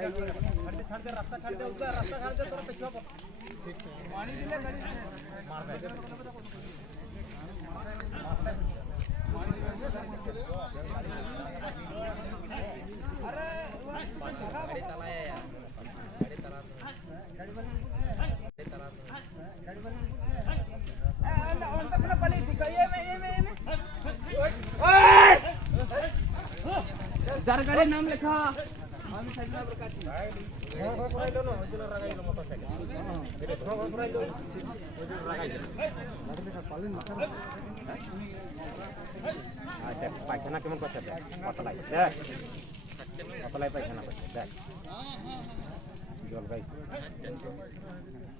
छाड़ दे रास्ता छाड़ दे उसका रास्ता छाड़ दे थोड़ा पीछे पानी ले गाड़ी मार दे अरे गाड़ी तलाया यार गाड़ी तला गाड़ी बना गाड़ी बना on तक ना पड़ी दिखाइए में जार गाड़ी नाम लिखा हम सजना प्रकाश हो पुराइलो न ओजन रगाइलो मोटरसाइकल हो पुराइलो ओजन रगाइलो गाड़ी देखा पालन ना अच्छा पायखाना केमन करते पतलाई देख पतलाई पायखाना करते देख जल गाइस